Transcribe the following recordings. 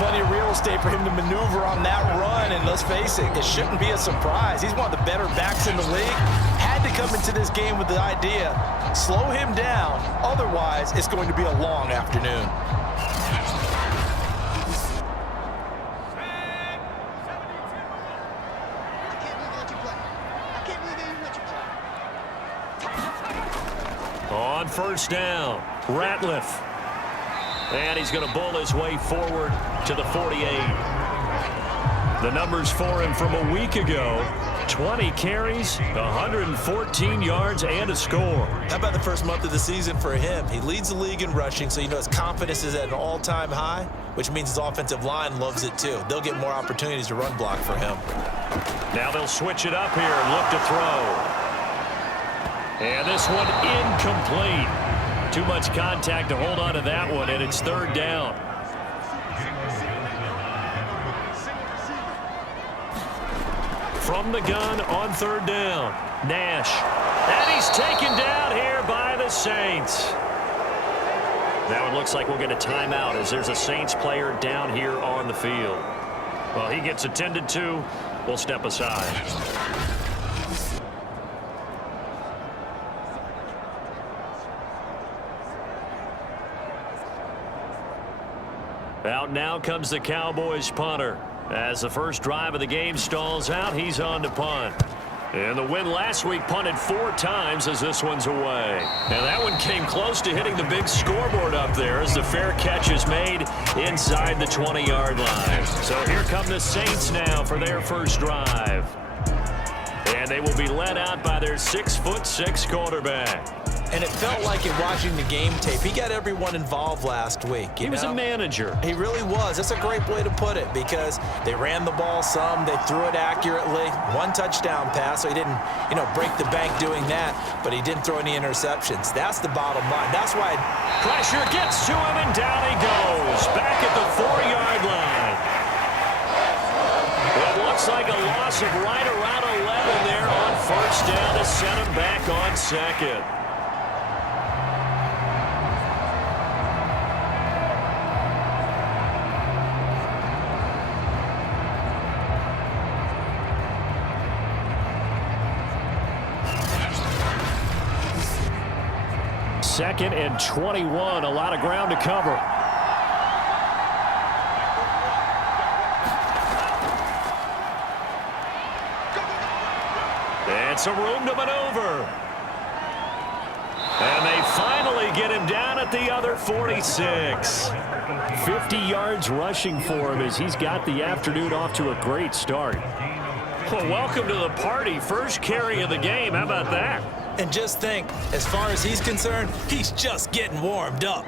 plenty of real estate for him to maneuver on that run, and let's face it, it shouldn't be a surprise. He's one of the better backs in the league. Had to come into this game with the idea, slow him down, otherwise it's going to be a long afternoon. On first down, Ratliff. And he's going to bull his way forward to the 48. The numbers for him from a week ago: 20 carries, 114 yards, and a score. How about the first month of the season for him? He leads the league in rushing, so you know his confidence is at an all-time high, which means his offensive line loves it too. They'll get more opportunities to run block for him. Now they'll switch it up here and look to throw. And this one incomplete. Too much contact to hold on to that one, and it's third down. From the gun on third down, Nash. And he's taken down here by the Saints. Now it looks like we'll get a timeout as there's a Saints player down here on the field. Well, he gets attended to. We'll step aside. Out now comes the Cowboys punter. As the first drive of the game stalls out, he's on to punt. And the win last week punted 4 times as this one's away. And that one came close to hitting the big scoreboard up there as the fair catch is made inside the 20-yard line. So here come the Saints now for their first drive. And they will be led out by their 6'6" quarterback. And it felt like in watching the game tape, he got everyone involved last week. He was a manager. He really was. That's a great way to put it because they ran the ball some, they threw it accurately. 1 touchdown pass, so he didn't, break the bank doing that, but he didn't throw any interceptions. That's the bottom line. That's why pressure gets to him, and down he goes. Back at the 4-yard line. It looks like a loss of right around 11 there on first down to set him back on second. Second and 21, a lot of ground to cover. And some room to maneuver. And they finally get him down at the other 46. 50 yards rushing for him as he's got the afternoon off to a great start. Well, welcome to the party. First carry of the game. How about that? And just think, as far as he's concerned, he's just getting warmed up.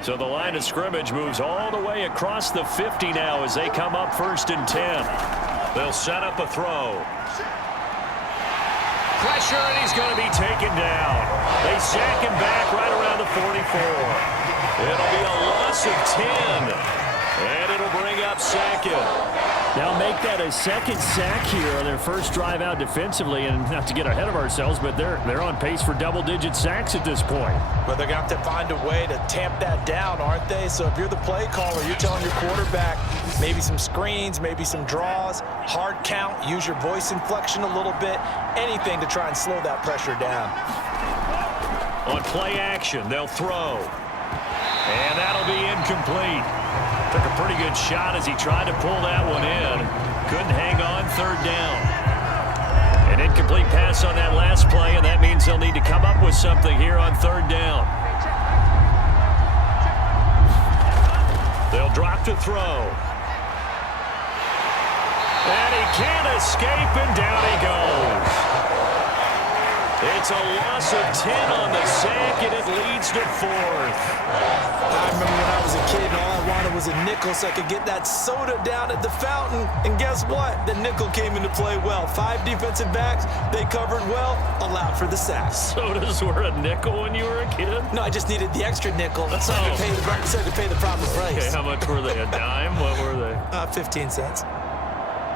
So the line of scrimmage moves all the way across the 50 now as they come up first and 10. They'll set up a throw. Pressure, and he's going to be taken down. They sack him back right around the 44. It'll be a loss of 10. And it'll bring up second. Now make that a second sack here on their first drive out defensively. And not to get ahead of ourselves, but they're on pace for double-digit sacks at this point. Well, they're going to have to find a way to tamp that down, aren't they? So if you're the play caller, you're telling your quarterback maybe some screens, maybe some draws, hard count, use your voice inflection a little bit, anything to try and slow that pressure down. On play action, they'll throw. And that'll be incomplete. Took a pretty good shot as he tried to pull that one in. Couldn't hang on, third down. An incomplete pass on that last play, and that means they'll need to come up with something here on third down. They'll drop to throw. And he can't escape, and down he goes. It's a loss of 10 on the sack, and it leads to 4th. I remember when I was a kid and all I wanted was a nickel so I could get that soda down at the fountain. And guess what? The nickel came into play well. 5 defensive backs, they covered well, allowed for the sack. Sodas were a nickel when you were a kid? No, I just needed the extra nickel so I could pay the proper price. Okay, how much were they? A dime? What were they? 15 cents.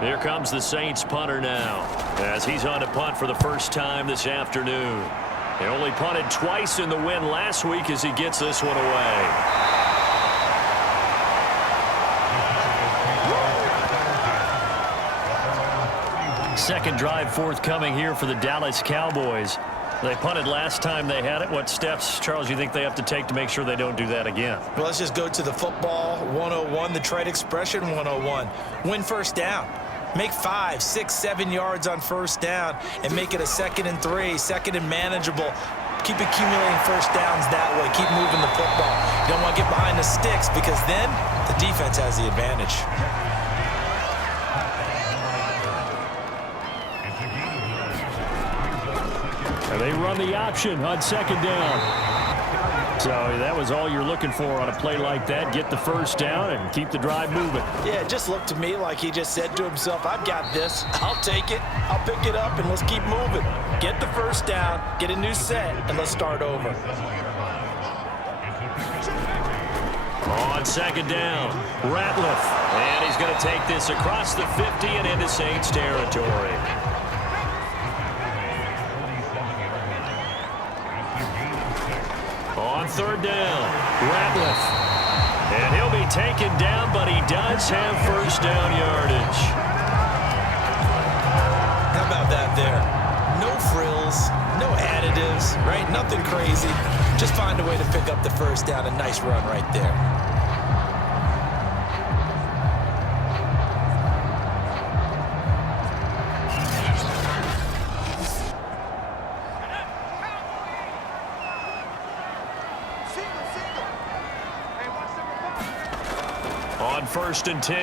Here comes the Saints punter now as he's on to punt for the first time this afternoon. He only punted twice in the win last week as he gets this one away. Second drive forthcoming here for the Dallas Cowboys. They punted last time they had it. What steps, Charles, you think they have to take to make sure they don't do that again? Well, let's just go to the football 101, the trade expression 101. Win first down. Make 5, 6, 7 yards on first down and make it a 2nd and 3, 2nd and manageable. Keep accumulating first downs that way. Keep moving the football. You don't want to get behind the sticks because then the defense has the advantage. And they run the option on 2nd down. So that was all you're looking for on a play like that. Get the first down and keep the drive moving. Yeah, it just looked to me like he just said to himself, I've got this. I'll take it. I'll pick it up, and let's keep moving. Get the first down, get a new set, and let's start over. On 2nd down, Ratliff. And he's going to take this across the 50 and into Saints territory. On 3rd down, Ratliff. And he'll be taken down, but he does have first down yardage. How about that there? No frills, no additives, right? Nothing crazy. Just find a way to pick up the first down. A nice run right there. On 1st and 10,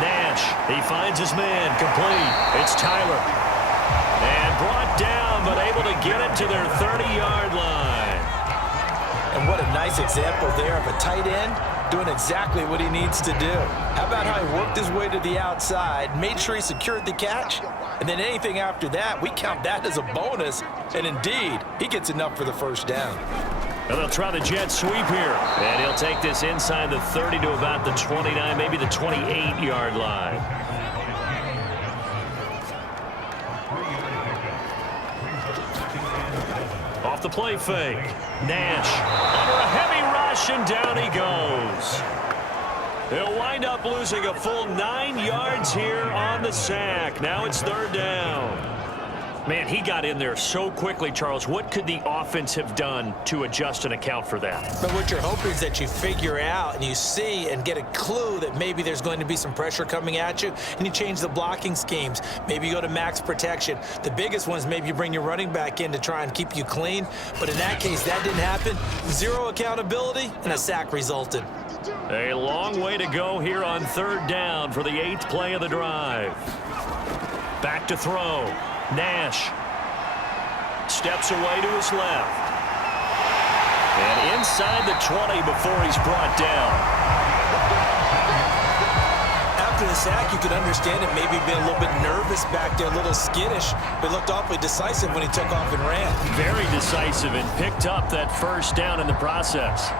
Nash, he finds his man, complete. It's Tyler. And brought down, but able to get it to their 30-yard line. And what a nice example there of a tight end doing exactly what he needs to do. How about how he worked his way to the outside, made sure he secured the catch, and then anything after that, we count that as a bonus. And indeed, he gets enough for the first down. And they'll try the jet sweep here. And he'll take this inside the 30 to about the 29, maybe the 28-yard line. Off the play fake. Nash under a heavy rush, and down he goes. He'll wind up losing a full 9 yards here on the sack. Now it's 3rd down. Man, he got in there so quickly, Charles. What could the offense have done to adjust and account for that? But what you're hoping is that you figure out and you see and get a clue that maybe there's going to be some pressure coming at you, and you change the blocking schemes. Maybe you go to max protection. The biggest one is maybe you bring your running back in to try and keep you clean. But in that case, that didn't happen. 0 accountability, and a sack resulted. A long way to go here on 3rd down for the 8th play of the drive. Back to throw. Nash steps away to his left. And inside the 20 before he's brought down. After the sack, you could understand it maybe being a little bit nervous back there, a little skittish, but looked awfully decisive when he took off and ran. Very decisive and picked up that first down in the process.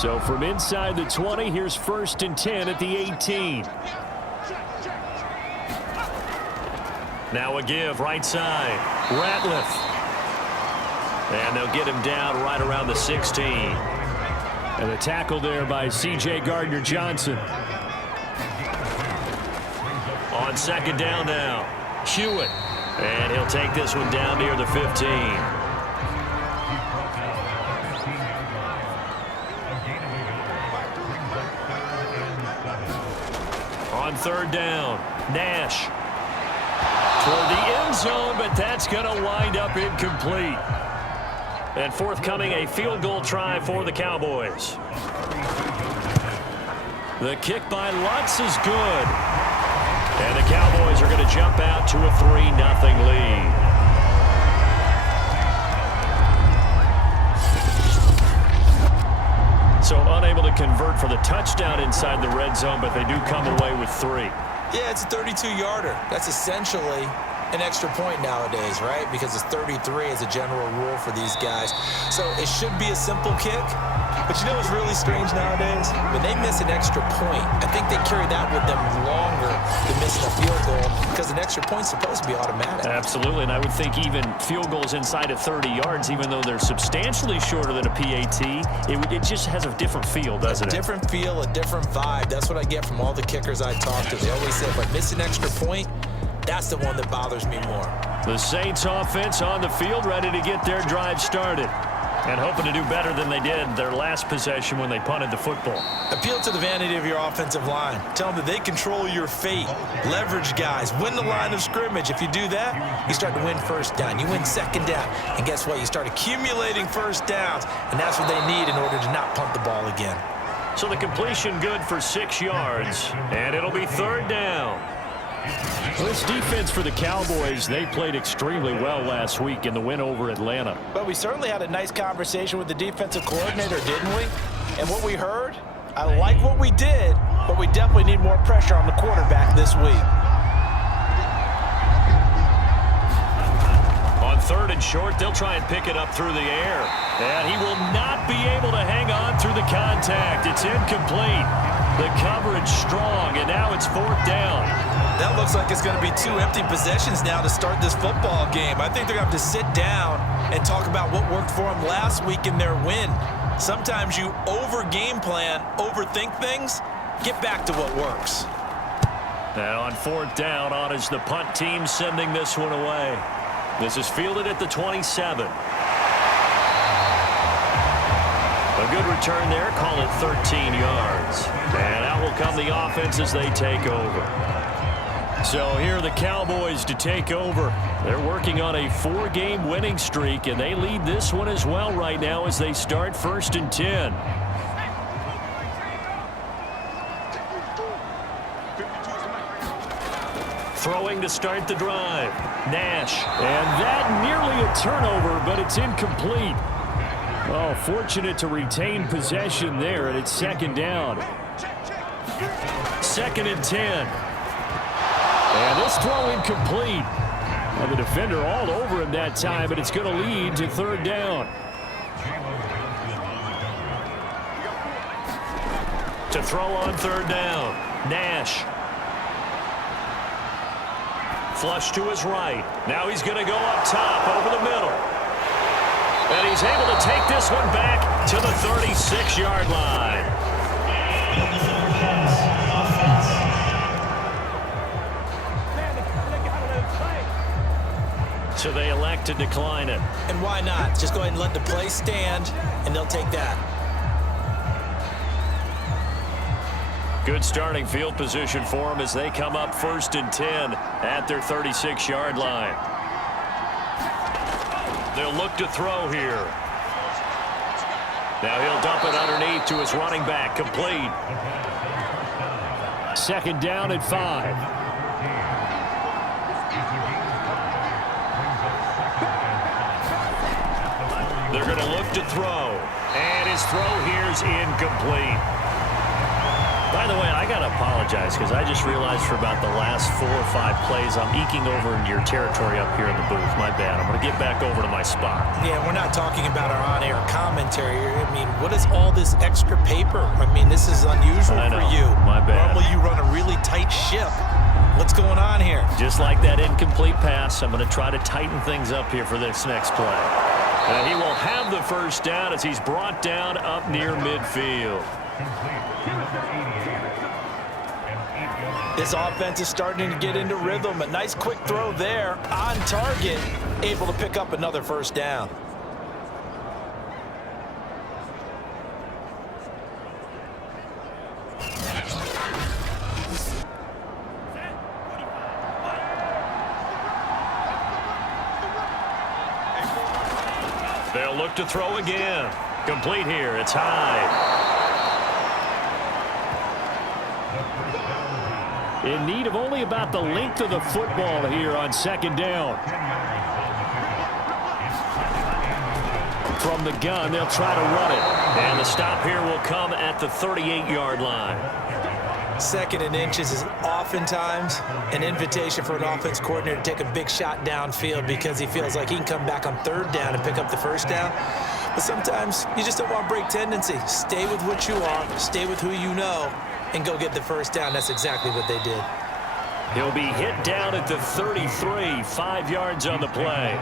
So from inside the 20, here's 1st and 10 at the 18. Now a give right side. Ratliff. And they'll get him down right around the 16. And a tackle there by C.J. Gardner-Johnson. On 2nd down now, Hewitt. And he'll take this one down near the 15. On 3rd down, Nash toward the end zone, but that's going to wind up incomplete. And forthcoming, a field goal try for the Cowboys. The kick by Lutz is good. And the Cowboys are going to jump out to a 3-0 lead. So unable to convert for the touchdown inside the red zone, but they do come away with 3. Yeah, it's a 32-yarder. That's essentially an extra point nowadays, right? Because it's 33 as a general rule for these guys. So it should be a simple kick. But you know what's really strange nowadays? When they miss an extra point, I think they carry that with them longer than missing a field goal because an extra point's supposed to be automatic. Absolutely, and I would think even field goals inside of 30 yards, even though they're substantially shorter than a PAT, it just has a different feel, doesn't it? A different feel, a different vibe. That's what I get from all the kickers I talk to. They always say, if I miss an extra point, that's the one that bothers me more. The Saints offense on the field, ready to get their drive started. And hoping to do better than they did their last possession when they punted the football. Appeal to the vanity of your offensive line. Tell them that they control your fate. Leverage guys. Win the line of scrimmage. If you do that, you start to win first down. You win second down. And guess what? You start accumulating first downs. And that's what they need in order to not punt the ball again. So the completion good for 6 yards. And it'll be third down. This defense for the Cowboys, they played extremely well last week in the win over Atlanta. But we certainly had a nice conversation with the defensive coordinator, didn't we? And what we heard, I like what we did, but we definitely need more pressure on the quarterback this week. On third and short, they'll try and pick it up through the air. And he will not be able to hang on through the contact. It's incomplete. The coverage strong, and now it's fourth down. That looks like it's going to be 2 empty possessions now to start this football game. I think they're going to have to sit down and talk about what worked for them last week in their win. Sometimes you over-game plan, overthink things, get back to what works. Now on fourth down, on is the punt team sending this one away. This is fielded at the 27. A good return there, call it 13 yards. And out will come the offense as they take over. So here are the Cowboys to take over. They're working on a 4-game winning streak, and they lead this one as well right now as they start first and 10. Throwing to start the drive. Nash. And that nearly a turnover, but it's incomplete. Oh, fortunate to retain possession there, and it's second down. Second and 10. And this throw incomplete. Well, the defender all over him that time, but it's going to lead to third down. To throw on third down, Nash. Flush to his right. Now he's going to go up top over the middle. And he's able to take this one back to the 36-yard line. So they elect to decline it. And why not? Just go ahead and let the play stand, and they'll take that. Good starting field position for them as they come up first and 10 at their 36-yard line. They'll look to throw here. Now he'll dump it underneath to his running back, complete. Second down and 5. They're going to look to throw. And his throw here is incomplete. By the way, I got to apologize because I just realized for about the last 4 or 5 plays, I'm eking over into your territory up here in the booth. My bad. I'm going to get back over to my spot. Yeah, we're not talking about our on-air commentary. I mean, what is all this extra paper? I mean, this is unusual for you. My bad. Normally you run a really tight ship. What's going on here? Just like that incomplete pass, I'm going to try to tighten things up here for this next play. And he will have the first down as he's brought down up near midfield. This offense is starting to get into rhythm. A nice quick throw there on target, able to pick up another first down. They'll look to throw again. Complete here. It's high. In need of only about the length of the football here on second down. From the gun, they'll try to run it. And the stop here will come at the 38-yard line. Second and inches is oftentimes an invitation for an offense coordinator to take a big shot downfield because he feels like he can come back on third down and pick up the first down. But sometimes you just don't want to break tendency. Stay with what you are, stay with who you know, and go get the first down. That's exactly what they did. He'll be hit down at the 33, 5 yards on the play.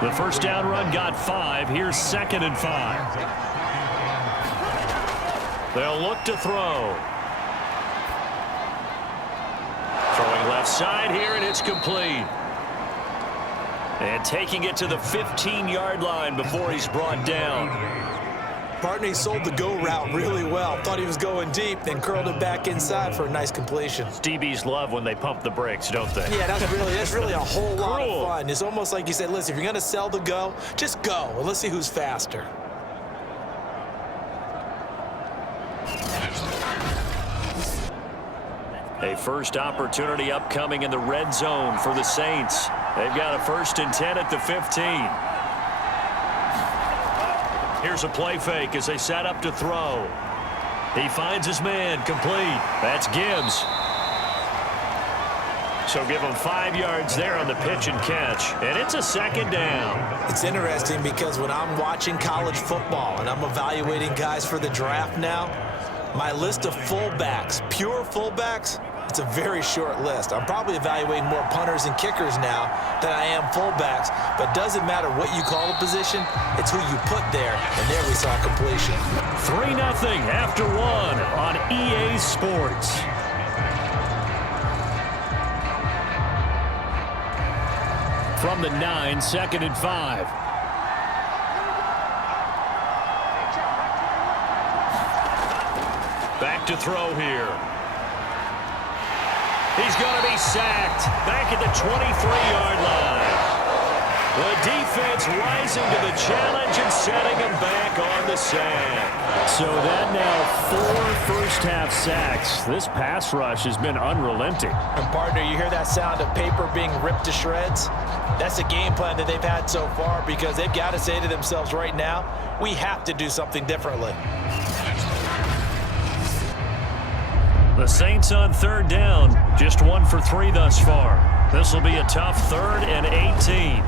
The first down run got 5. Here's 2nd and 5. They'll look to throw. Throwing left side here, and it's complete. And taking it to the 15-yard line before he's brought down. Partner, he sold the go route really well. Thought he was going deep, then curled it back inside for a nice completion. DBs love when they pump the brakes, don't they? Yeah, that's really a whole lot of fun. It's almost like you said, listen, if you're going to sell the go, just go. And let's see who's faster. A first opportunity upcoming in the red zone for the Saints. They've got a 1st and 10 at the 15. Here's a play fake as they set up to throw. He finds his man, complete. That's Gibbs. So give him 5 yards there on the pitch and catch. And it's a 2nd down. It's interesting because when I'm watching college football and I'm evaluating guys for the draft now, my list of fullbacks, pure fullbacks, it's a very short list. I'm probably evaluating more punters and kickers now than I am fullbacks, but it doesn't matter what you call a position, it's who you put there, and there we saw completion. 3-0 after 1 on EA Sports. From the 9, 2nd and 5. Back to throw here. He's going to be sacked back at the 23-yard line. The defense rising to the challenge and setting him back on the sack. So that now 4 first-half sacks. This pass rush has been unrelenting. And partner, you hear that sound of paper being ripped to shreds? That's the game plan that they've had so far because they've got to say to themselves right now, we have to do something differently. The Saints on 3rd down, just 1 for 3 thus far. This will be a tough 3rd and 18.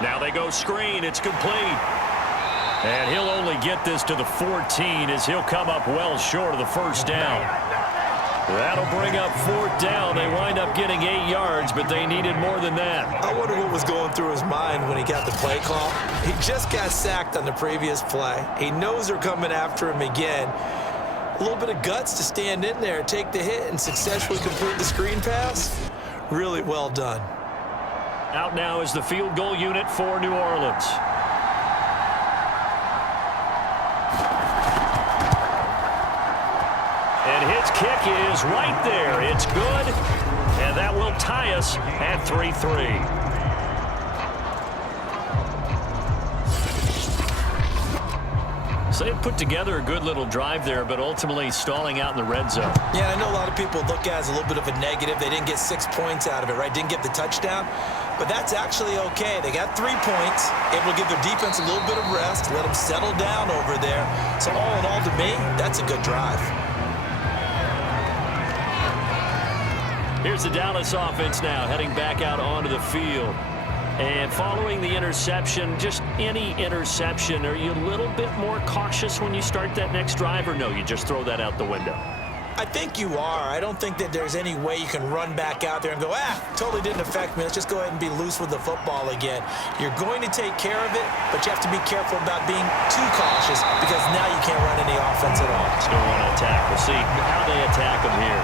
Now they go screen, it's complete. And he'll only get this to the 14 as he'll come up well short of the first down. That'll bring up 4th down. They wind up getting 8 yards, but they needed more than that. I wonder what was going through his mind when he got the play call. He just got sacked on the previous play. He knows they're coming after him again. A little bit of guts to stand in there, take the hit, and successfully complete the screen pass. Really well done. Out now is the field goal unit for New Orleans. And his kick is right there. It's good, and that will tie us at 3-3. So they put together a good little drive there, but ultimately stalling out in the red zone. Yeah, I know a lot of people look at it as a little bit of a negative. They didn't get 6 points out of it, right? Didn't get the touchdown. But that's actually okay. They got 3 points. Able to give their defense a little bit of rest, let them settle down over there. So all in all, to me, that's a good drive. Here's the Dallas offense now, heading back out onto the field. And following the interception, just any interception, are you a little bit more cautious when you start that next drive, or no, you just throw that out the window? I think you are. I don't think that there's any way you can run back out there and go, totally didn't affect me. Let's just go ahead and be loose with the football again. You're going to take care of it, but you have to be careful about being too cautious because now you can't run any offense at all. Still want to attack. We'll see how they attack them here.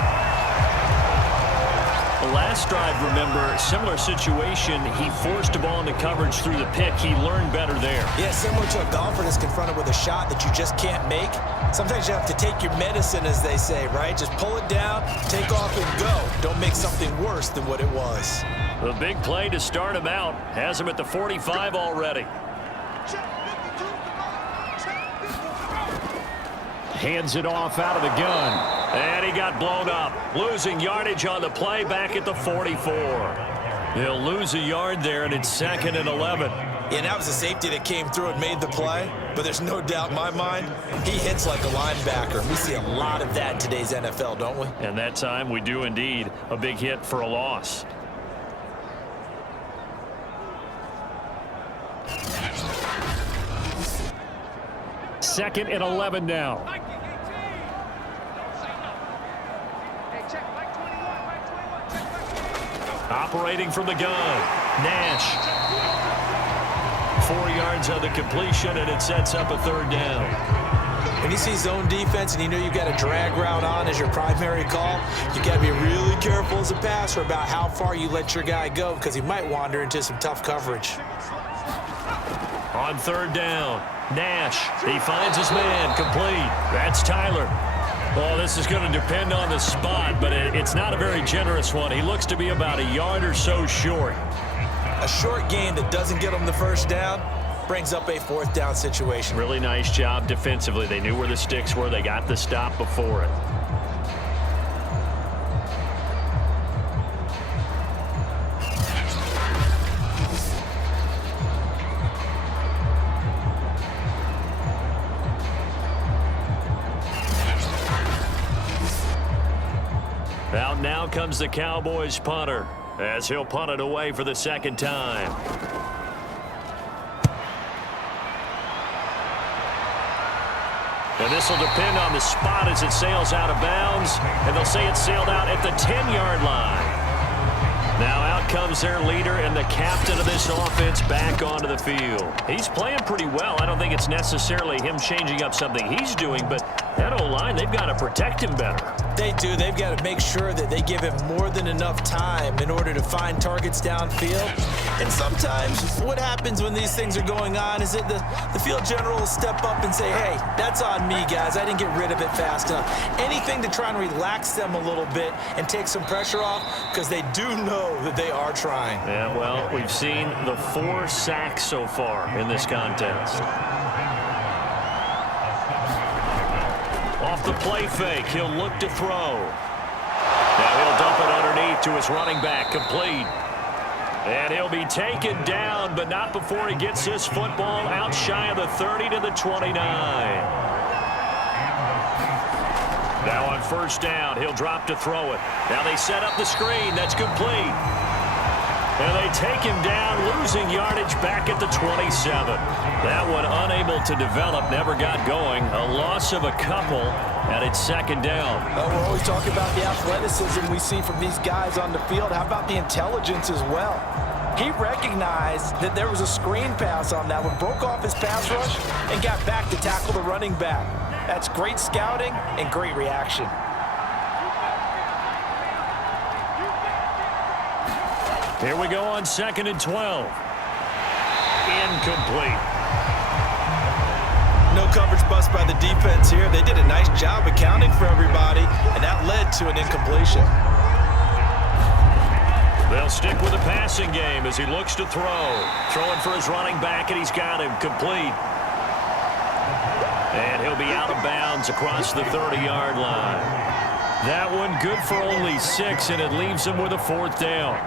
The last drive, remember, similar situation. He forced a ball into coverage through the pick. He learned better there. Yeah, similar to a golfer that's confronted with a shot that you just can't make. Sometimes you have to take your medicine, as they say, right? Just pull it down, take off, and go. Don't make something worse than what it was. The big play to start him out has him at the 45 already. Hands it off out of the gun. And he got blown up. Losing yardage on the play back at the 44. He'll lose a yard there, and it's 2nd and 11. Yeah, and that was a safety that came through and made the play, but there's no doubt in my mind, he hits like a linebacker. We see a lot of that in today's NFL, don't we? And that time we do indeed. A big hit for a loss. Second and 11 now. Operating from the gun, Nash. 4 yards on the completion, and it sets up a third down. When you see zone defense and you know you've got a drag route on as your primary call, you got to be really careful as a passer about how far you let your guy go because he might wander into some tough coverage. On third down, Nash. He finds his man, complete. That's Tyler. Well, this is going to depend on the spot, but it's not a very generous one. He looks to be about a yard or so short. A short gain that doesn't get him the first down brings up a fourth down situation. Really nice job defensively. They knew where the sticks were. They got the stop before it. Out now comes the Cowboys punter as he'll punt it away for the second time. And this will depend on the spot as it sails out of bounds, and they'll say it sailed out at the 10-yard line. Now out comes their leader and the captain of this offense back onto the field. He's playing pretty well. I don't think it's necessarily him changing up something he's doing, but that O-line, they've got to protect him better. They do. They've got to make sure that they give him more than enough time in order to find targets downfield. And sometimes what happens when these things are going on is that the field general will step up and say, hey, that's on me, guys. I didn't get rid of it fast enough. Anything to try and relax them a little bit and take some pressure off because they do know that they are trying. Yeah, well, we've seen the 4 sacks so far in this contest. Off the play fake, he'll look to throw. Now he'll dump it underneath to his running back, complete. And he'll be taken down, but not before he gets this football out shy of the 30 to the 29. Now on first down, he'll drop to throw it. Now they set up the screen. That's complete. And they take him down, losing yardage back at the 27. That one unable to develop, never got going. A loss of a couple, and it's second down. We're always talking about the athleticism we see from these guys on the field. How about the intelligence as well? He recognized that there was a screen pass on that one, broke off his pass rush, and got back to tackle the running back. That's great scouting and great reaction. Here we go on 2nd and 12. Incomplete. No coverage bust by the defense here. They did a nice job accounting for everybody, and that led to an incompletion. They'll stick with the passing game as he looks to throw. Throwing for his running back, and he's got him complete. And he'll be out of bounds across the 30-yard line. That one good for only 6, and it leaves him with a fourth down.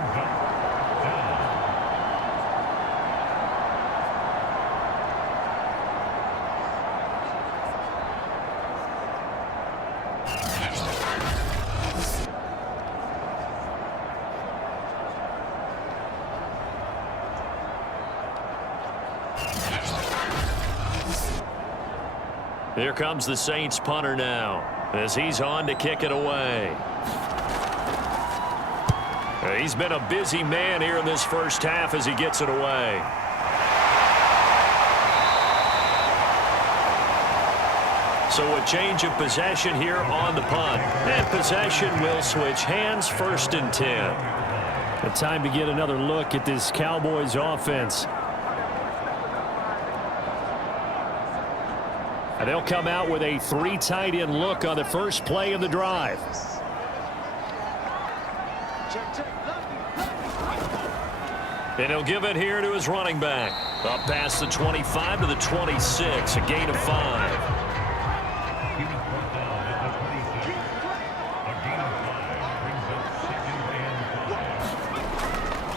Here comes the Saints punter now as he's on to kick it away. He's been a busy man here in this first half as he gets it away. So a change of possession here on the punt. And possession will switch hands, 1st and 10. The time to get another look at this Cowboys offense. And they'll come out with a 3 tight end look on the first play of the drive. And he'll give it here to his running back. Up past the 25 to the 26, a gain of 5.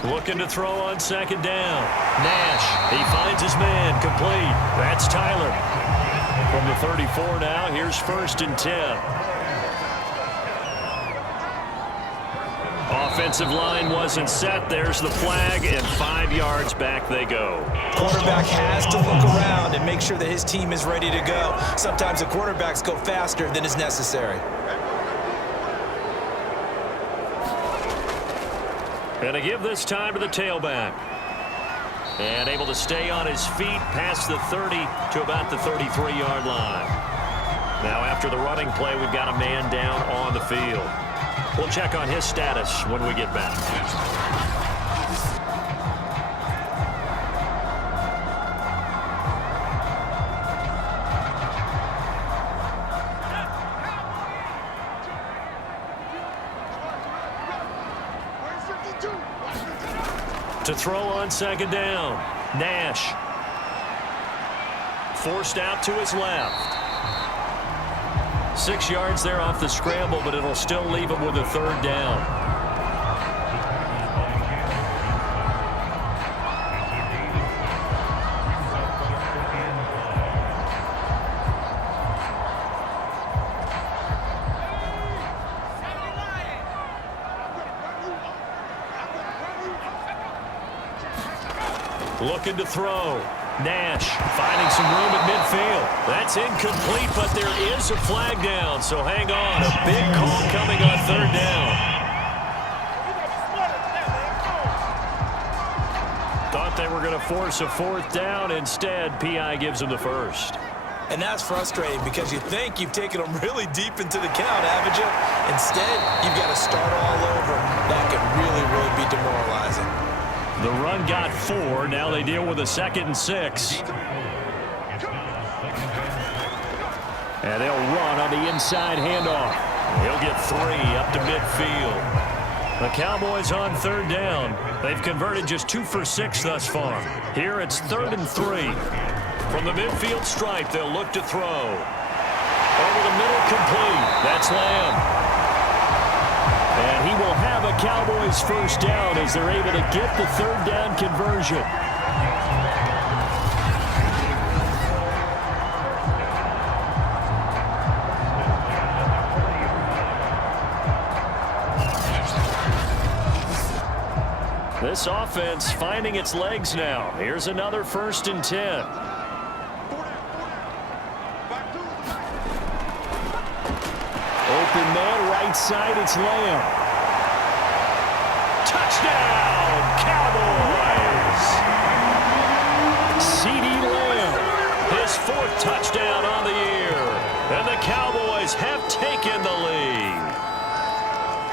Looking to throw on second down. Nash, he finds his man, complete. That's Tyler. From the 34 now, here's 1st and 10. Offensive line wasn't set. There's the flag, and 5 yards back they go. Quarterback has to look around and make sure that his team is ready to go. Sometimes the quarterbacks go faster than is necessary. Going to give this time to the tailback. And able to stay on his feet past the 30 to about the 33-yard line. Now after the running play, we've got a man down on the field. We'll check on his status when we get back. To throw on second down, Nash. Forced out to his left. 6 yards there off the scramble, but it'll still leave him with a 3rd down. Looking to throw. Nash finding some room at midfield. That's incomplete, but there is a flag down, so hang on. A big call coming on 3rd down. Thought they were going to force a 4th down. Instead, P.I. gives them the 1st. And that's frustrating because you think you've taken them really deep into the count, haven't you? Instead, you've got to start all over. That can really, really be demoralizing. The run got 4. Now they deal with a 2nd and 6. And they'll run on the inside handoff. He'll get 3 up to midfield. The Cowboys on 3rd down. They've converted just 2 for 6 thus far. Here it's 3rd and 3. From the midfield stripe, they'll look to throw. Over the middle, complete. That's Lamb. And he will have a Cowboys 1st down as they're able to get the 3rd down conversion. This offense finding its legs now. Here's another 1st and 10. Open man, right side, it's Lamb. Touchdown, Cowboys! C.D. Lamb, his 4th touchdown on the year. And the Cowboys have taken the lead.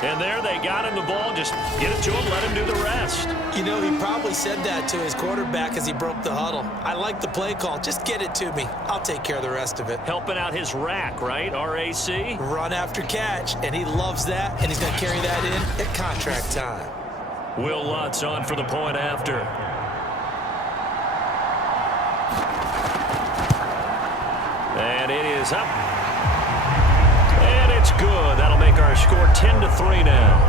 And there they got him the ball. Just get it to him, let him do the rest. You know, he probably said that to his quarterback as he broke the huddle. I like the play call. Just get it to me. I'll take care of the rest of it. Helping out his rack, right? R-A-C? Run after catch, and he loves that, and he's going to carry that in at contract time. Will Lutz on for the point after. And it is up. And it's good. That'll make our score 10-3 now.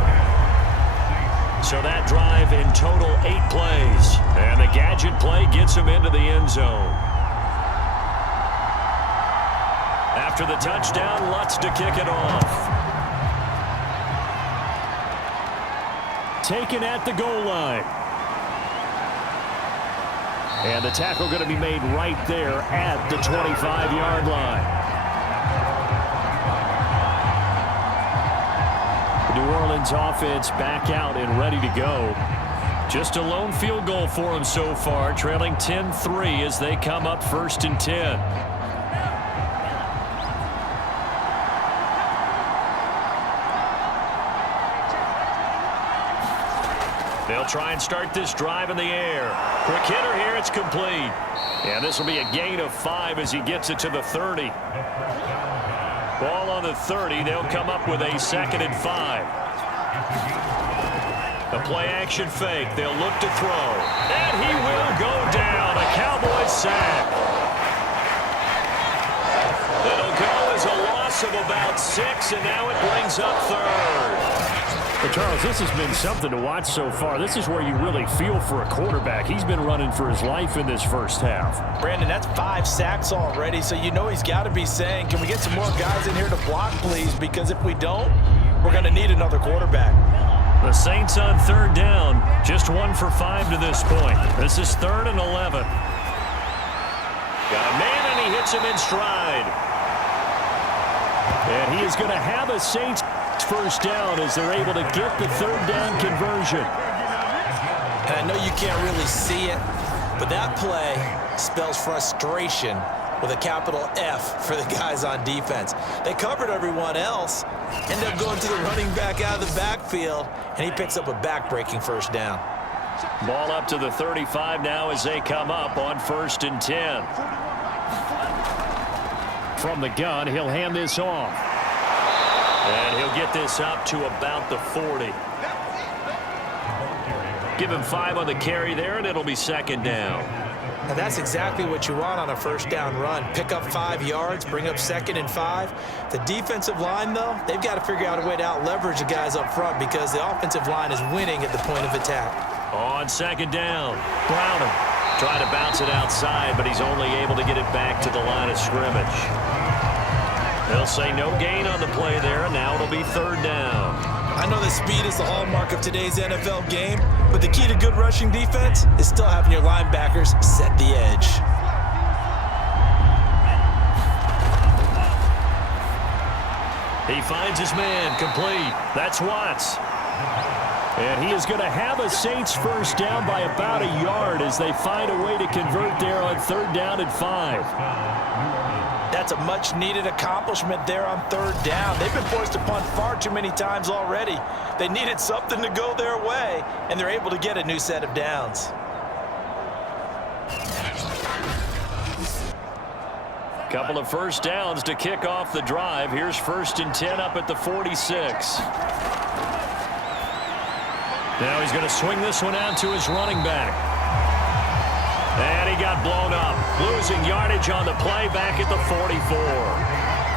So that drive in total 8 plays. And the gadget play gets him into the end zone. After the touchdown, Lutz to kick it off. Taken at the goal line. And the tackle going to be made right there at the 25-yard line. The New Orleans offense back out and ready to go. Just a lone field goal for them so far, trailing 10-3 as they come up 1st and 10. They'll try and start this drive in the air. Quick hitter here, it's complete. And this will be a gain of 5 as he gets it to the 30. Ball on the 30, they'll come up with a 2nd and 5. The play action fake, they'll look to throw. And he will go down, a Cowboys sack. It'll go as a loss of about 6, and now it brings up 3rd. Well, Charles, this has been something to watch so far. This is where you really feel for a quarterback. He's been running for his life in this first half. Brandon, that's 5 sacks already, so you know he's got to be saying, can we get some more guys in here to block, please? Because if we don't, we're going to need another quarterback. The Saints on 3rd down, just 1 for 5 to this point. This is 3rd and 11. Got a man, and he hits him in stride. And he is going to have a Saints first down as they're able to get the 3rd down conversion. And I know you can't really see it, but that play spells frustration with a capital F for the guys on defense. They covered everyone else, end up going to the running back out of the backfield, and he picks up a back-breaking first down. Ball up to the 35 now as they come up on 1st and 10. From the gun, he'll hand this off. And he'll get this up to about the 40. Give him 5 on the carry there, and it'll be 2nd down. And that's exactly what you want on a first down run. Pick up 5 yards, bring up 2nd and 5. The defensive line, though, they've got to figure out a way to out-leverage the guys up front because the offensive line is winning at the point of attack. On 2nd down, Browner trying to bounce it outside, but he's only able to get it back to the line of scrimmage. They'll say no gain on the play there, and now it'll be 3rd down. I know that speed is the hallmark of today's NFL game, but the key to good rushing defense is still having your linebackers set the edge. He finds his man, complete. That's Watts. And he is going to have a Saints first down by about a yard as they find a way to convert there on 3rd down and 5. That's a much-needed accomplishment there on 3rd down. They've been forced to punt far too many times already. They needed something to go their way, and they're able to get a new set of downs. Couple of first downs to kick off the drive. Here's 1st and 10 up at the 46. Now he's going to swing this one out to his running back. And he got blown up. Losing yardage on the play back at the 44.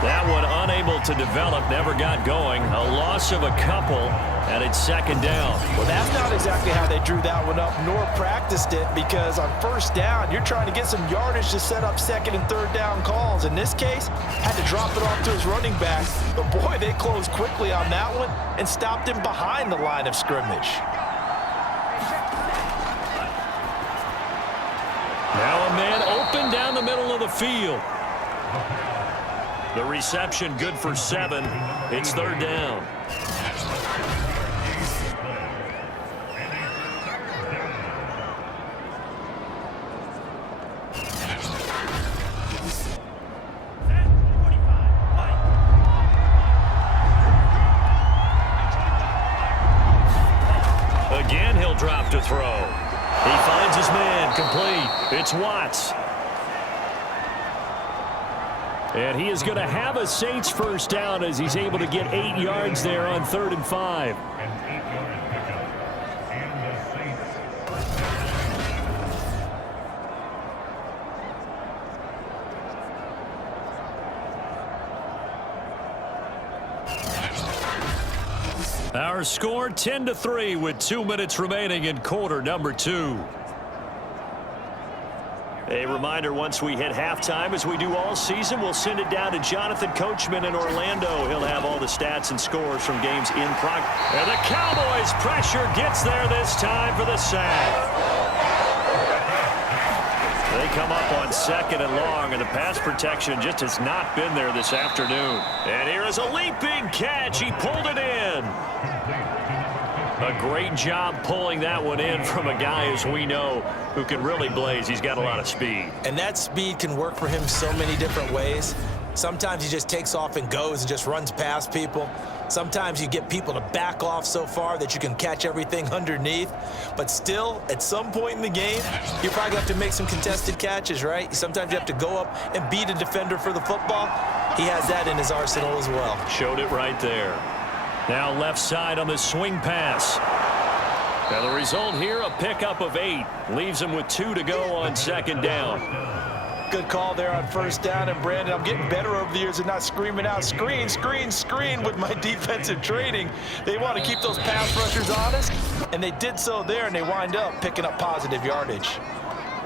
That one unable to develop, never got going. A loss of a couple, and it's 2nd down. Well, that's not exactly how they drew that one up, nor practiced it, because on 1st down, you're trying to get some yardage to set up 2nd and 3rd down calls. In this case, had to drop it off to his running back. But boy, they closed quickly on that one and stopped him behind the line of scrimmage. Now a man open down the middle of the field. The reception good for 7. It's 3rd down. Again, he'll drop to throw. He finds his man, complete. It's Watts. And he is going to have a Saints first down as he's able to get 8 yards there on 3rd and 5. Our score 10-3 with 2 minutes remaining in quarter number 2. A reminder, once we hit halftime, as we do all season, we'll send it down to Jonathan Coachman in Orlando. He'll have all the stats and scores from games in progress. And the Cowboys' pressure gets there this time for the sack. They come up on 2nd and long, and the pass protection just has not been there this afternoon. And here is a leaping catch. He pulled it in. A great job pulling that one in from a guy, as we know, who can really blaze. He's got a lot of speed. And that speed can work for him so many different ways. Sometimes he just takes off and goes and just runs past people. Sometimes you get people to back off so far that you can catch everything underneath. But still, at some point in the game, you probably have to make some contested catches, right? Sometimes you have to go up and beat a defender for the football. He has that in his arsenal as well. Showed it right there. Now left side on the swing pass. Now the result here, a pickup of 8. Leaves him with 2 to go on 2nd down. Good call there on first down. And, Brandon, I'm getting better over the years and not screaming out, screen, screen, screen with my defensive training. They want to keep those pass rushers honest, and they did so there, and they wind up picking up positive yardage.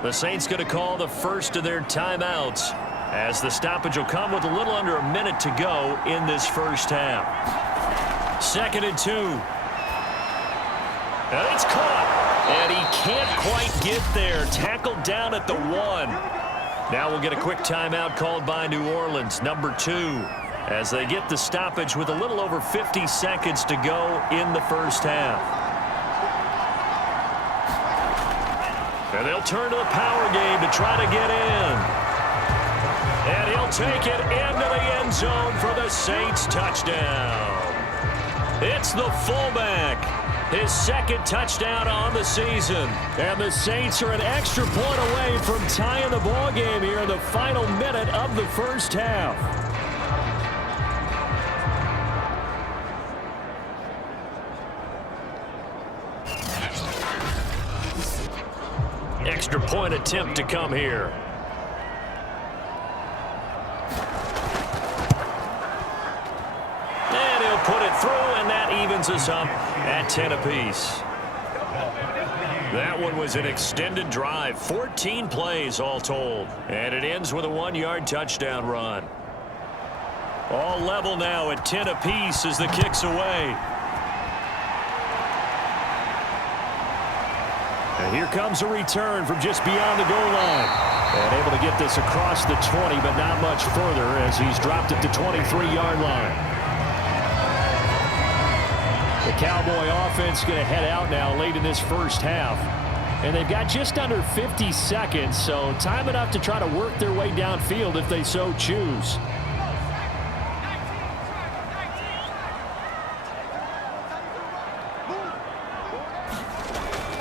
The Saints going to call the first of their timeouts, as the stoppage will come with a little under a minute to go in this first half. 2nd and 2. And it's caught. And he can't quite get there. Tackled down at the 1. Now we'll get a quick timeout called by New Orleans, number 2, as they get the stoppage with a little over 50 seconds to go in the first half. And they'll turn to the power game to try to get in. And he'll take it into the end zone for the Saints touchdown. It's the fullback. His 2nd touchdown on the season. And the Saints are an extra point away from tying the ball game here in the final minute of the first half. Extra point attempt to come here. And he'll put it through, and that evens us up at 10 apiece. That one was an extended drive, 14 plays all told, and it ends with a 1-yard touchdown run. All level now at 10 apiece as the kick's away. And here comes a return from just beyond the goal line. And able to get this across the 20, but not much further as he's dropped it to 23-yard line. The Cowboy offense going to head out now late in this first half. And they've got just under 50 seconds, so time enough to try to work their way downfield if they so choose.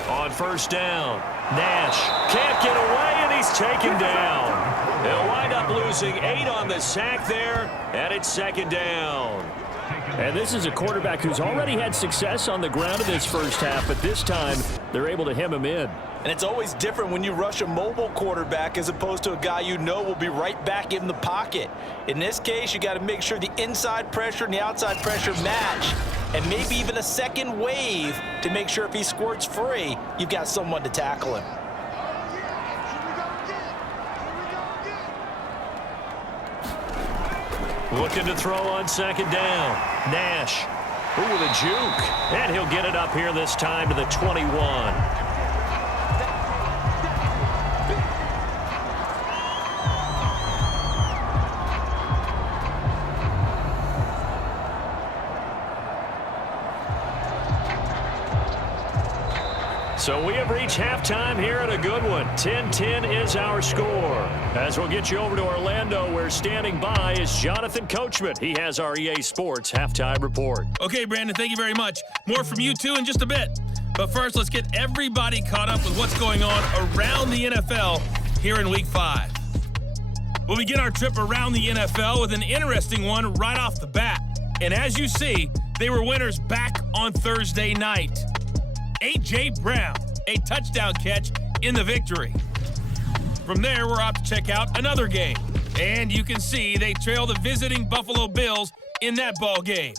On first down, Nash can't get away, and he's taken down. They'll wind up losing 8 on the sack there, and it's 2nd down. And this is a quarterback who's already had success on the ground in this first half, but this time they're able to hem him in. And it's always different when you rush a mobile quarterback as opposed to a guy you know will be right back in the pocket. In this case, you got to make sure the inside pressure and the outside pressure match, and maybe even a second wave to make sure if he squirts free, you've got someone to tackle him. Looking to throw on 2nd down. Nash. Ooh, with a juke. And he'll get it up here this time to the 21. So we have reached halftime here at a good one. 10-10 is our score. As we'll get you over to Orlando, where standing by is Jonathan Coachman. He has our EA Sports halftime report. Okay, Brandon, thank you very much. More from you, too, in just a bit. But first, let's get everybody caught up with what's going on around the NFL here in Week 5. We'll begin our trip around the NFL with an interesting one right off the bat. And as you see, they were winners back on Thursday night. A.J. Brown, a touchdown catch in the victory. From there, we're off to check out another game. And you can see they trail the visiting Buffalo Bills in that ball game.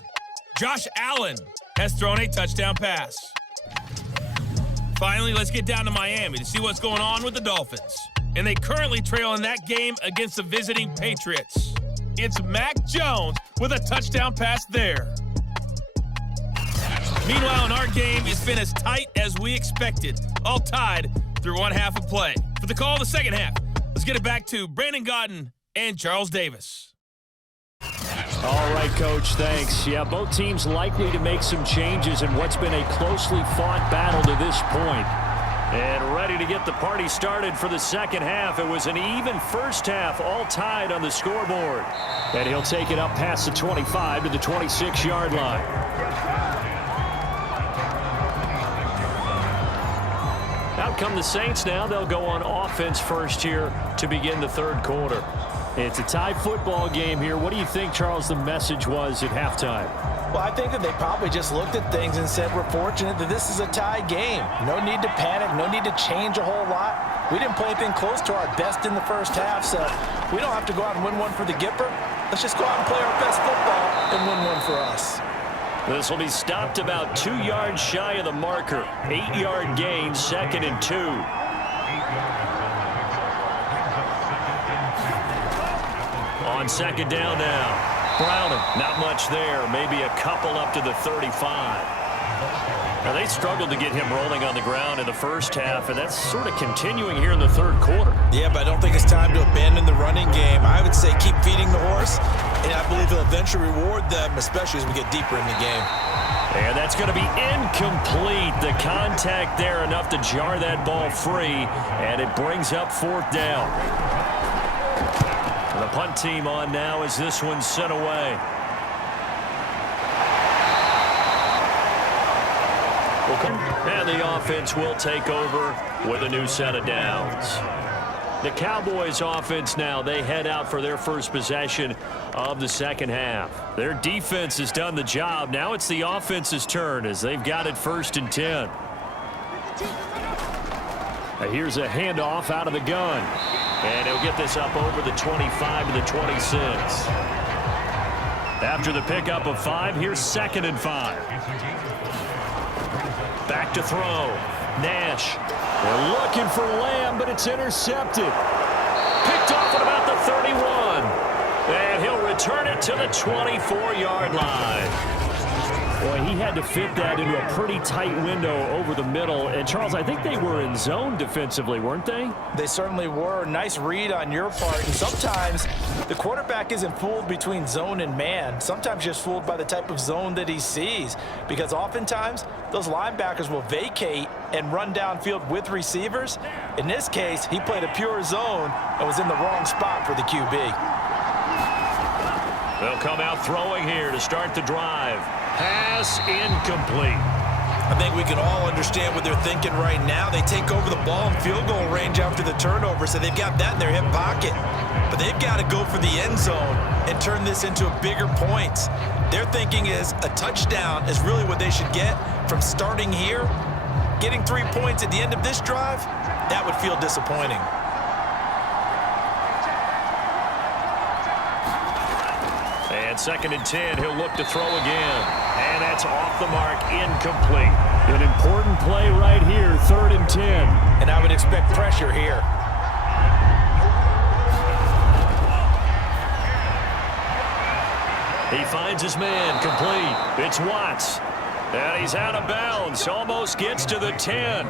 Josh Allen has thrown a touchdown pass. Finally, let's get down to Miami to see what's going on with the Dolphins. And they currently trail in that game against the visiting Patriots. It's Mac Jones with a touchdown pass there. Meanwhile, in our game, it's been as tight as we expected, all tied through one half of play. For the call of the second half, let's get it back to Brandon Gaudin and Charles Davis. All right, Coach, thanks. Yeah, both teams likely to make some changes in what's been a closely fought battle to this point. And ready to get the party started for the second half. It was an even first half, all tied on the scoreboard. And he'll take it up past the 25 to the 26-yard line. Out come the Saints now. They'll go on offense first here to begin the third quarter. It's a tie football game here. What do you think, Charles, the message was at halftime? Well, I think that they probably just looked at things and said, we're fortunate that this is a tie game. No need to panic, no need to change a whole lot. We didn't play anything close to our best in the first half, so we don't have to go out and win one for the Gipper. Let's just go out and play our best football and win one for us. This will be stopped about 2 yards shy of the marker. 8-yard gain, 2nd and 2. On 2nd down now. Browning, not much there. Maybe a couple up to the 35. Now, they struggled to get him rolling on the ground in the first half, and that's sort of continuing here in the third quarter. Yeah, but I don't think it's time to abandon the running game. I would say keep feeding the horse, and I believe he'll eventually reward them, especially as we get deeper in the game. And that's going to be incomplete. The contact there enough to jar that ball free, and it brings up 4th down. The punt team on now as this one's sent away. And the offense will take over with a new set of downs. The Cowboys offense now, they head out for their first possession of the second half. Their defense has done the job. Now it's the offense's turn as they've got it 1st and 10. Here's a handoff out of the gun. And he'll get this up over the 25 to the 26. After the pickup of 5, here's 2nd and 5. Back to throw. Nash. They're looking for Lamb, but it's intercepted. Picked off at about the 31. And he'll return it to the 24-yard line. Boy, he had to fit that into a pretty tight window over the middle. And, Charles, I think they were in zone defensively, weren't they? They certainly were. Nice read on your part. And sometimes the quarterback isn't fooled between zone and man. Sometimes just fooled by the type of zone that he sees. Because oftentimes, those linebackers will vacate and run downfield with receivers. In this case, he played a pure zone and was in the wrong spot for the QB. They'll come out throwing here to start the drive. Pass incomplete. I think we can all understand what they're thinking right now. They take over the ball in field goal range after the turnover, so they've got that in their hip pocket. But they've got to go for the end zone and turn this into a bigger points. Their thinking is a touchdown is really what they should get from starting here. Getting 3 points at the end of this drive, that would feel disappointing. And 2nd and 10, he'll look to throw again. And that's off the mark, incomplete. An important play right here, 3rd and 10. And I would expect pressure here. He finds his man, complete. It's Watts. And he's out of bounds, almost gets to the 10.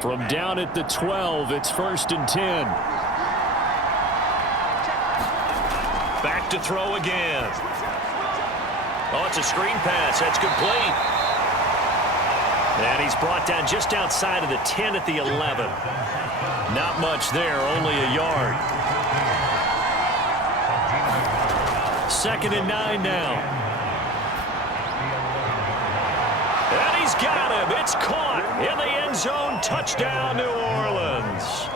From down at the 12, it's 1st and 10. Back to throw again. Oh, it's a screen pass. That's complete. And he's brought down just outside of the 10 at the 11. Not much there, only a yard. 2nd and 9 now. And he's got him. It's caught in the end zone. Touchdown, New Orleans.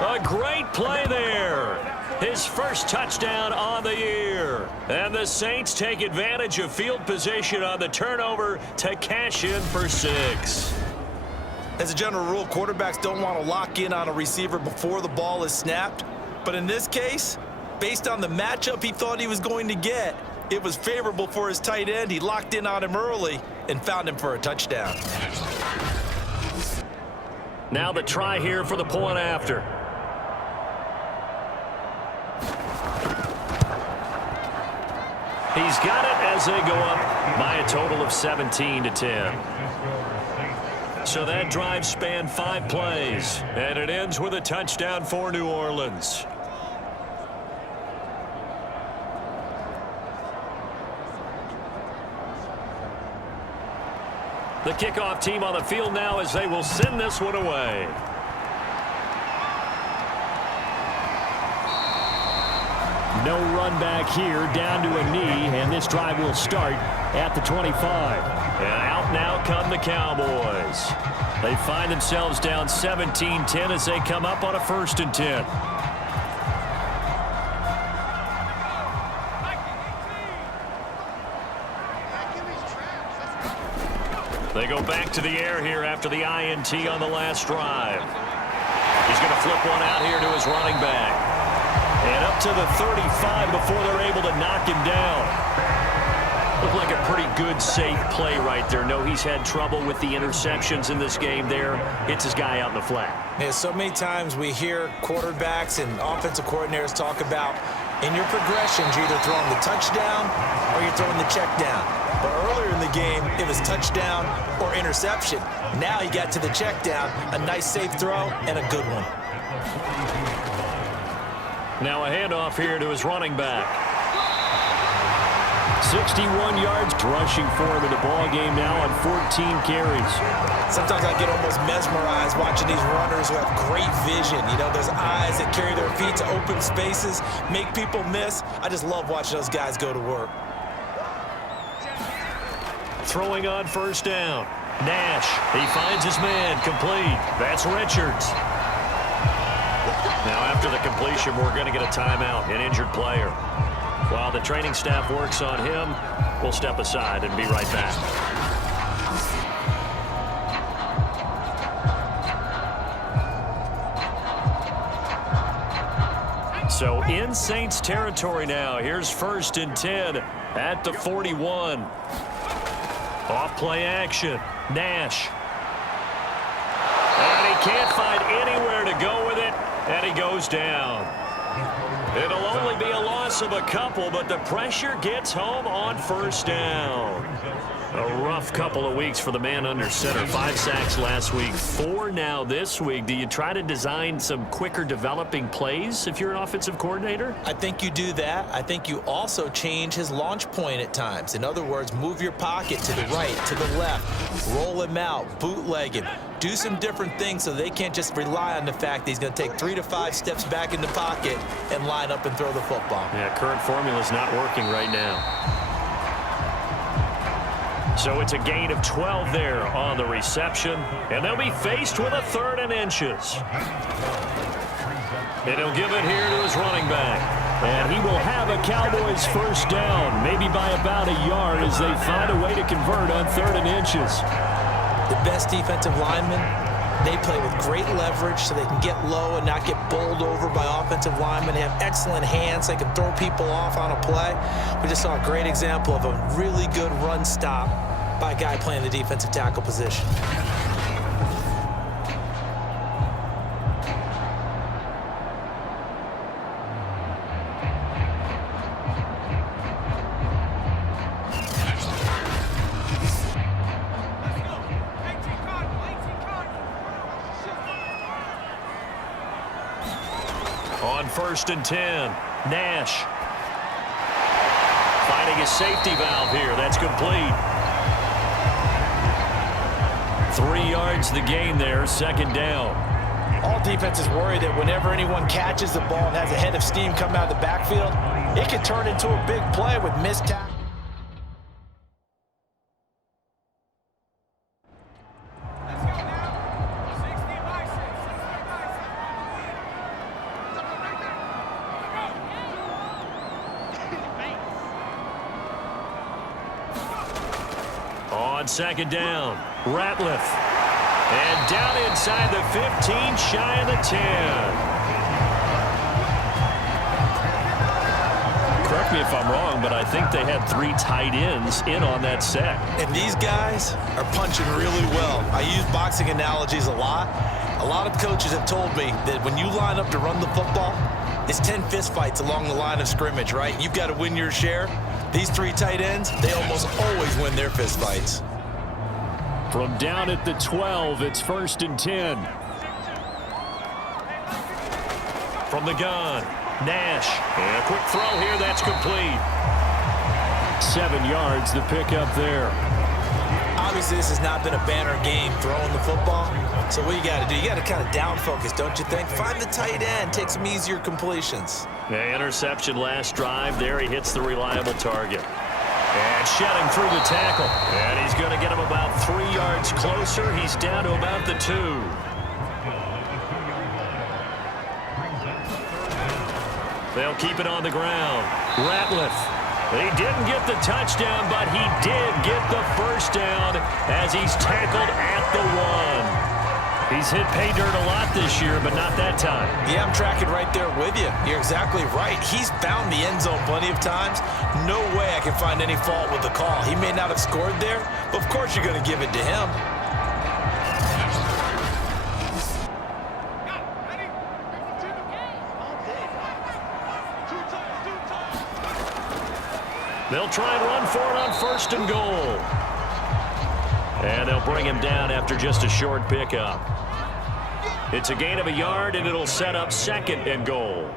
A great play there. His first touchdown on the year. And the Saints take advantage of field position on the turnover to cash in for 6. As a general rule, quarterbacks don't want to lock in on a receiver before the ball is snapped. But in this case, based on the matchup he thought he was going to get, it was favorable for his tight end. He locked in on him early and found him for a touchdown. Now the try here for the point after. He's got it as they go up by a total of 17-10. So that drive spanned 5 plays, and it ends with a touchdown for New Orleans. The kickoff team on the field now as they will send this one away. No run back here, down to a knee, and this drive will start at the 25. And out now come the Cowboys. They find themselves down 17-10 as they come up on a 1st and 10. They go back to the air here after the INT on the last drive. He's going to flip one out here to his running back. And up to the 35 before they're able to knock him down. Looked like a pretty good, safe play right there. No, he's had trouble with the interceptions in this game there. Hits his guy out in the flat. Yeah, so many times we hear quarterbacks and offensive coordinators talk about in your progressions, you're either throwing the touchdown or you're throwing the check down. But earlier in the game, it was touchdown or interception. Now he got to the check down, a nice safe throw, and a good one. Now a handoff here to his running back. 61 yards rushing for him in the ball game now on 14 carries. Sometimes I get almost mesmerized watching these runners who have great vision. You know, those eyes that carry their feet to open spaces, make people miss. I just love watching those guys go to work. Throwing on 1st down. Nash, he finds his man, complete. That's Richards. Now after the completion, we're going to get a timeout, an injured player. While the training staff works on him, we'll step aside and be right back. So in Saints territory now. Here's 1st and 10 at the 41. Off play action. Nash. And he can't find anywhere to go with it, and he goes down. It'll only be a loss of a couple, but the pressure gets home on 1st down. A rough couple of weeks for the man under center. 5 sacks last week, 4 now this week. Do you try to design some quicker developing plays if you're an offensive coordinator? I think you do that. I think you also change his launch point at times. In other words, move your pocket to the right, to the left, roll him out, bootleg him. Do some different things so they can't just rely on the fact that he's going to take 3 to 5 steps back in the pocket and line up and throw the football. Yeah, current formula's not working right now. So it's a gain of 12 there on the reception, and they'll be faced with a 3rd and inches. And he'll give it here to his running back. And he will have a Cowboys 1st down, maybe by about a yard as they find a way to convert on 3rd and inches. The best defensive linemen, they play with great leverage so they can get low and not get bowled over by offensive linemen. They have excellent hands. They can throw people off on a play. We just saw a great example of a really good run stop by a guy playing the defensive tackle position. On 1st and 10, Nash. Finding his safety valve here. That's complete. 3 yards the gain there, 2nd down. All defenses worry that whenever anyone catches the ball and has a head of steam coming out of the backfield, it can turn into a big play with missed tackle. On 2nd down, Ratliff. And down inside the 15, shy of the 10. Correct me if I'm wrong, but I think they had 3 tight ends in on that set. And these guys are punching really well. I use boxing analogies a lot. A lot of coaches have told me that when you line up to run the football, it's 10 fistfights along the line of scrimmage, right? You've got to win your share. These 3 tight ends, they almost always win their fistfights. From down at the 12, it's 1st and 10. From the gun, Nash. And a quick throw here, that's complete. 7 yards, the pickup there. Obviously, this has not been a banner game throwing the football. So what you got to do, you got to kind of down focus, don't you think? Find the tight end, take some easier completions. Yeah, interception last drive there. He hits the reliable target. And shedding through the tackle. And he's going to get him about 3 yards closer. He's down to about the 2. They'll keep it on the ground. Ratliff. He didn't get the touchdown, but he did get the first down as he's tackled at the 1. He's hit pay dirt a lot this year, but not that time. Yeah, I'm tracking right there with you. You're exactly right. He's found the end zone plenty of times. No way I can find any fault with the call. He may not have scored there, but of course you're going to give it to him. They'll try and run for it on 1st and goal. And they'll bring him down after just a short pickup. It's a gain of a yard, and it'll set up 2nd and goal.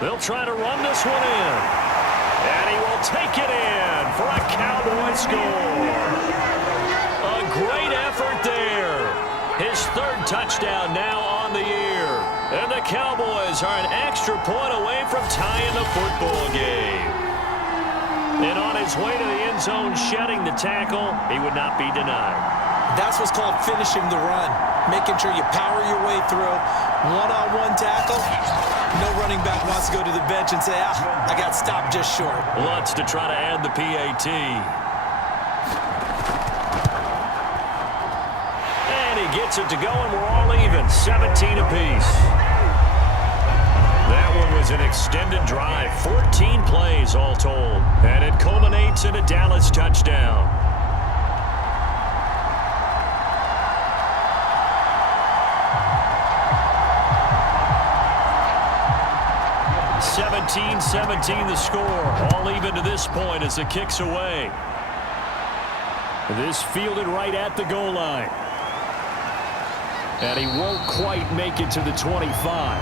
They'll try to run this one in. And he will take it in for a Cowboy score. A great effort there. His 3rd touchdown now on the year. And the Cowboys are an extra point away from tying the football game. And on his way to the end zone, shedding the tackle, he would not be denied. That's what's called finishing the run. Making sure you power your way through. One-on-one tackle. No running back wants to go to the bench and say, I got stopped just short. Lutz to try to add the PAT. And he gets it to go, and we're all even. 17 apiece. That one was an extended drive. 14 plays all told. And it culminates in a Dallas touchdown. 17-17 the score. All even to this point as the kick's away. This fielded right at the goal line. And he won't quite make it to the 25.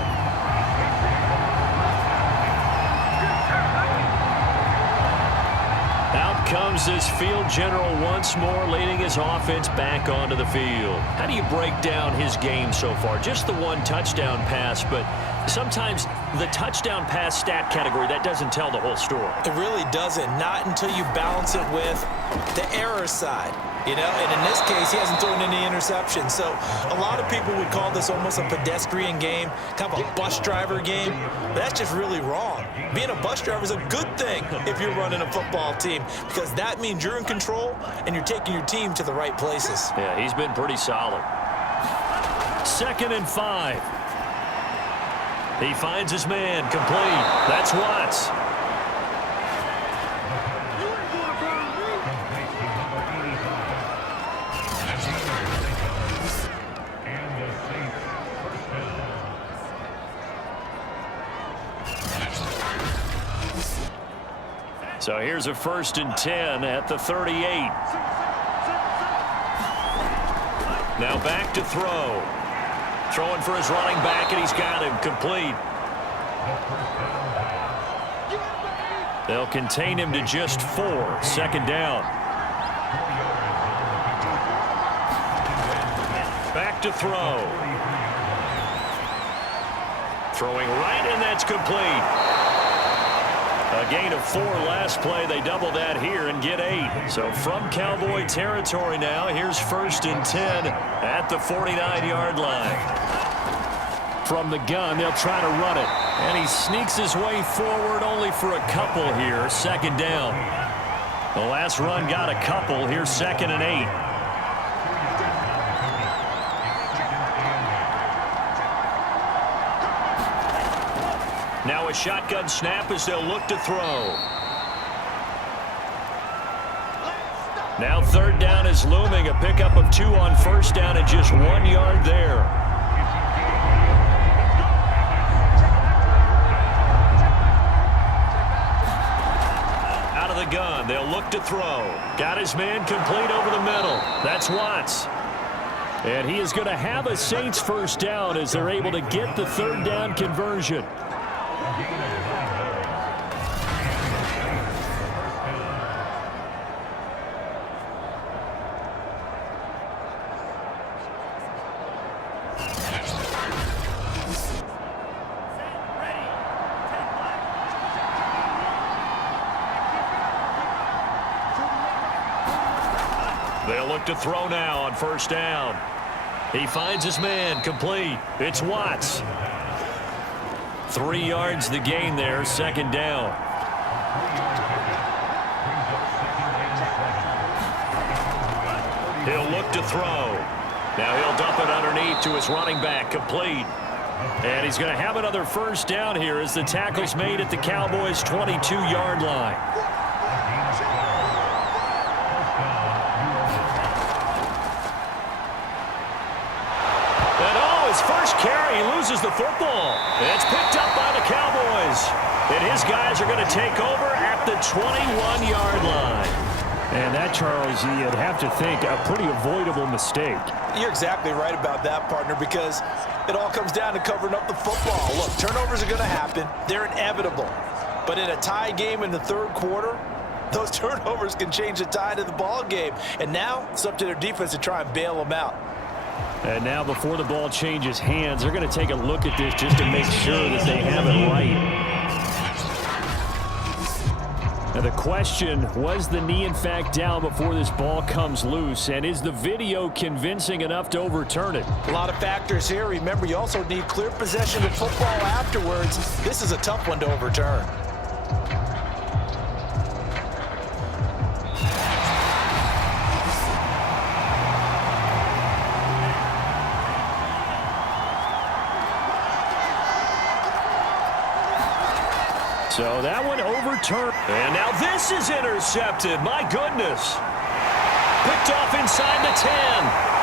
Out comes this field general once more, leading his offense back onto the field. How do you break down his game so far? Just the 1 touchdown pass, but sometimes the touchdown pass stat category, that doesn't tell the whole story. It really doesn't. Not until you balance it with the error side. You know, and in this case, he hasn't thrown any interceptions. So a lot of people would call this almost a pedestrian game, kind of a bus driver game. But that's just really wrong. Being a bus driver is a good thing if you're running a football team, because that means you're in control and you're taking your team to the right places. Yeah, he's been pretty solid. 2nd and 5. He finds his man complete. That's Watts. So here's a 1st and 10 at the 38. Now back to throw. Throwing for his running back, and he's got him complete. They'll contain him to just 4. 2nd down. Back to throw. Throwing right, and that's complete. A gain of 4 last play. They double that here and get 8. So from Cowboy territory now, here's 1st and 10 at the 49-yard line. From the gun, they'll try to run it. And he sneaks his way forward only for a couple here. 2nd down. The last run got a couple. Here's 2nd and 8. Now a shotgun snap as they'll look to throw. Now 3rd down is looming. A pickup of 2 on 1st down and just 1 yard there. Out of the gun. They'll look to throw. Got his man complete over the middle. That's Watts. And he is going to have a Saints 1st down as they're able to get the 3rd down conversion. look to throw now on first down. He finds his man, complete. It's Watts. 3 yards the gain there, second down. He'll look to throw. Now he'll dump it underneath to his running back, complete. And he's going to have another first down here as the tackle's made at the Cowboys' 22-yard line. And his first carry, he loses the football. It's picked up by the Cowboys. And his guys are going to take over at the 21-yard line. And that, Charles, you'd have to think a pretty avoidable mistake. You're exactly right about that, partner, because it all comes down to covering up the football. Look, turnovers are going to happen. They're inevitable. But in a tie game in the third quarter, those turnovers can change the tide of the ball game. And now it's up to their defense to try and bail them out. And now before the ball changes hands, they're going to take a look at this just to make sure that they have it right. Now the question, was the knee in fact down before this ball comes loose? And is the video convincing enough to overturn it? A lot of factors here. Remember, you also need clear possession of football afterwards. This is a tough one to overturn. So that one overturned. And now this is intercepted. My goodness. Picked off inside the 10.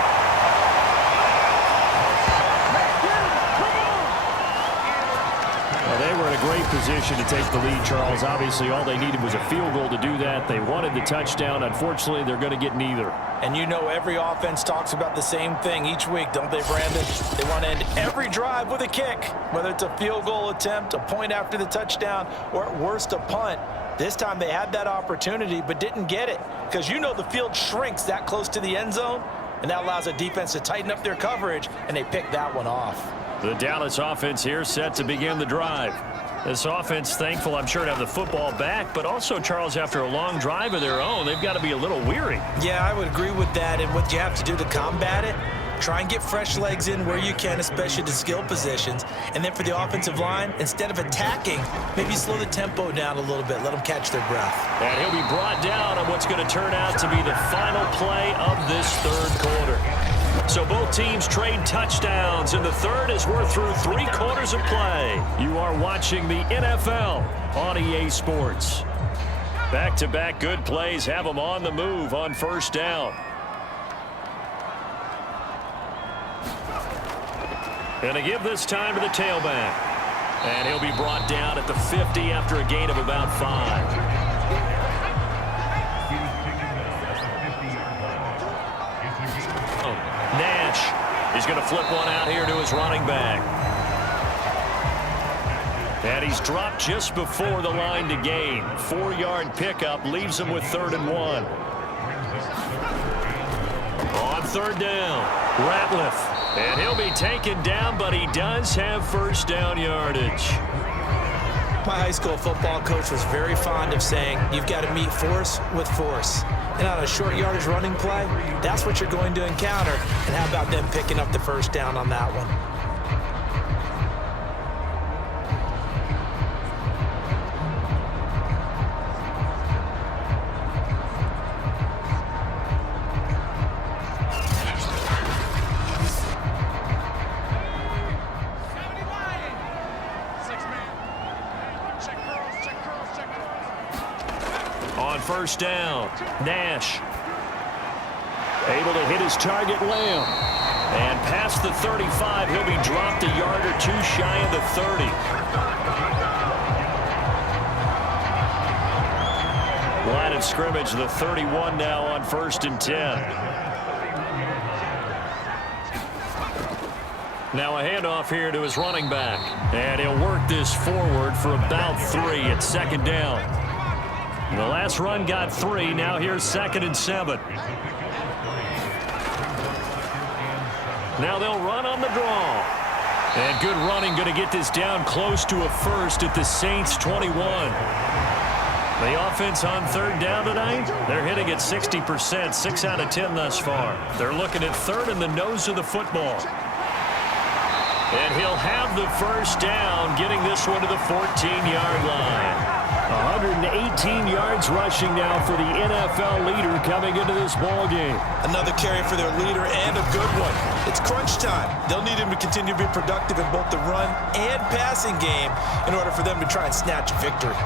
Well, they were in a great position to take the lead, Charles. Obviously, all they needed was a field goal to do that. They wanted the touchdown. Unfortunately, they're going to get neither. And you know every offense talks about the same thing each week, don't they, Brandon? They want to end every drive with a kick, whether it's a field goal attempt, a point after the touchdown, or at worst a punt. This time they had that opportunity but didn't get it because you know the field shrinks that close to the end zone, and that allows a defense to tighten up their coverage, and they picked that one off. The Dallas offense here set to begin the drive. This offense thankful, I'm sure, to have the football back, but also, Charles, after a long drive of their own, they've got to be a little weary. Yeah, I would agree with that, and what you have to do to combat it, try and get fresh legs in where you can, especially the skill positions. And then for the offensive line, instead of attacking, maybe slow the tempo down a little bit, let them catch their breath. And he'll be brought down on what's going to turn out to be the final play of this third quarter. So both teams trade touchdowns in the third as we're through 3 quarters of play. You are watching the NFL on EA Sports. Back-to-back good plays have them on the move on first down. And to give this time to the tailback. And he'll be brought down at the 50 after a gain of about 5. Nash is going to flip one out here to his running back. And he's dropped just before the line to gain. 4-yard pickup leaves him with 3rd and 1. On third down, Ratliff. And he'll be taken down, but he does have first down yardage. My high school football coach was very fond of saying, you've got to meet force with force. And on a short yardage running play, that's what you're going to encounter. And how about them picking up the first down on that one? First down, Nash able to hit his target, Lamb, and past the 35, he'll be dropped a yard or 2 shy of the 30. Line of scrimmage, the 31 now on 1st and 10. Now a handoff here to his running back, and he'll work this forward for about 3 at 2nd down. The last run got 3. Now here's 2nd and 7. Now they'll run on the draw. And good running, going to get this down close to a first at the Saints 21. The offense on third down tonight, they're hitting at 60%, 6 out of 10 thus far. They're looking at third in the nose of the football. And he'll have the first down, getting this one to the 14-yard line. 118 yards rushing now for the NFL leader coming into this ball game. Another carry for their leader and a good one. It's crunch time. They'll need him to continue to be productive in both the run and passing game in order for them to try and snatch a victory.